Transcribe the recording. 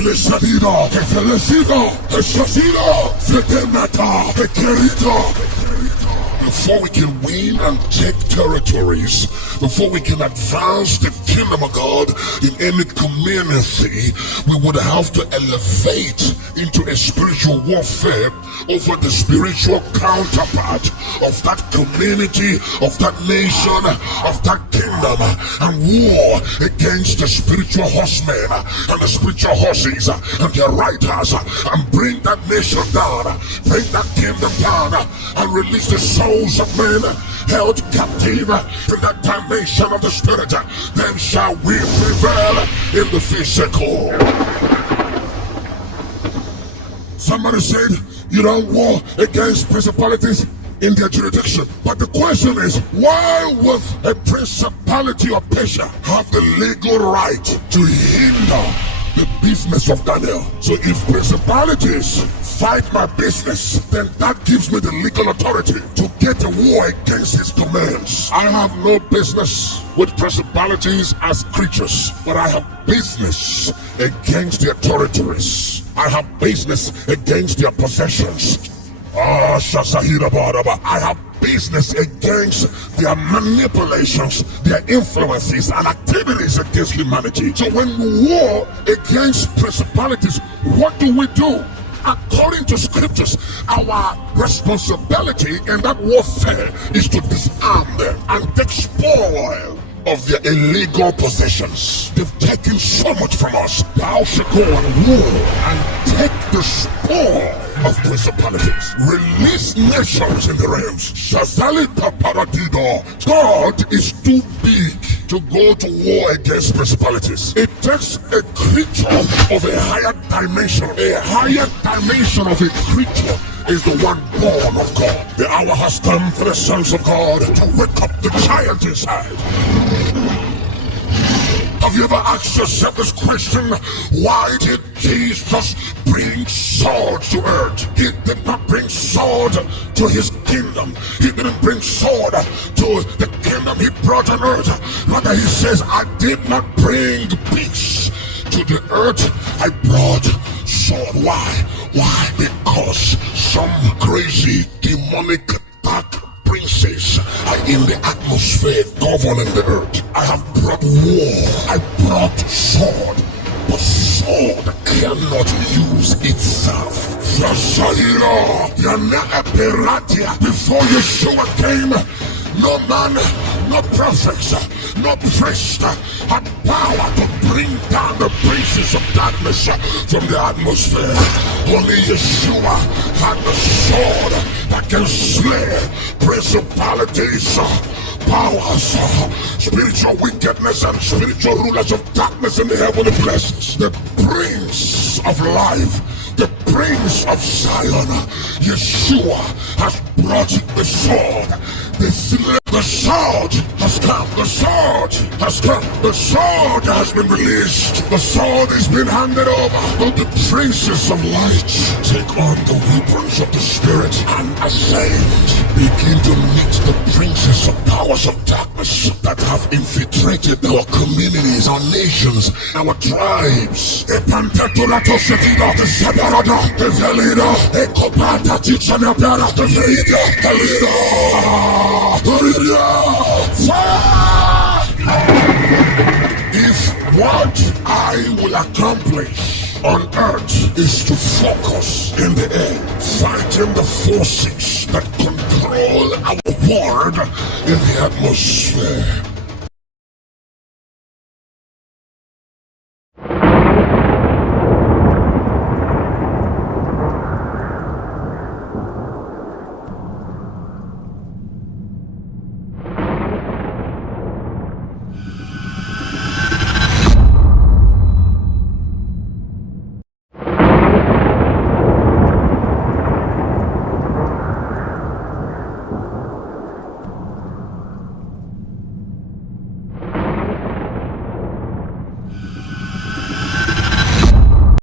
Efelesadido, Efelesido, Esasido, Fetemata, Ekerito. Before we can win and take territories, before we can advance the kingdom of God in any community, we would have to elevate into a spiritual warfare over the spiritual counterpart of that community, of that nation, of that kingdom, and war against the spiritual horsemen and the spiritual horses and their riders, and bring that nation down, bring that kingdom down, and release the souls of men held captive in that dimension of the spirit. Then shall we prevail in the physical. Somebody said you don't war against principalities in their jurisdiction, but the question is, why would a principality of Persia have the legal right to hinder the business of Daniel? So if principalities fight my business, then that gives me the legal authority to get a war against his commands. I have no business with principalities as creatures, but I have business against their territories. I have business against their possessions. I have business against their manipulations, their influences and activities against humanity. So when we war against principalities, what do? According to scriptures, our responsibility in that warfare is to disarm them and take spoil of their illegal possessions. They've taken so much from us. Thou shalt go and war and take the spoil of principalities. Release nations in the realms. Shazalita Paradido. God is too big to go to war against principalities. It takes a creature of a higher dimension. A higher dimension of a creature is the one born of God. The hour has come for the sons of God to wake up the giant inside. Have you ever asked yourself this question? Why did Jesus bring sword to earth? He did not bring sword to his kingdom. He didn't bring sword to the kingdom he brought on earth. Rather, he says, I did not bring peace to the earth. I brought sword. Why? Why? Because some crazy demonic dark princes are in the atmosphere governing the earth. I have brought war. I brought sword. But sword cannot use itself. Before Yeshua came, no man, no prophet, no priest had power to bring down the princes of darkness from the atmosphere. Only Yeshua had the sword that can slay principalities, powers, spiritual wickedness, and spiritual rulers of darkness in the heavenly places. The Prince of Life, the Prince of Zion, Yeshua has brought the sword. The sword has come. The sword has come. The sword has been released. The sword has been handed over. But the princes of light take on the weapons of the spirit and ascend. Begin to meet the princes of powers of darkness that have infiltrated our communities, our nations, our tribes. If what I will accomplish on earth is to focus in the air, fighting the forces that control our world in the atmosphere,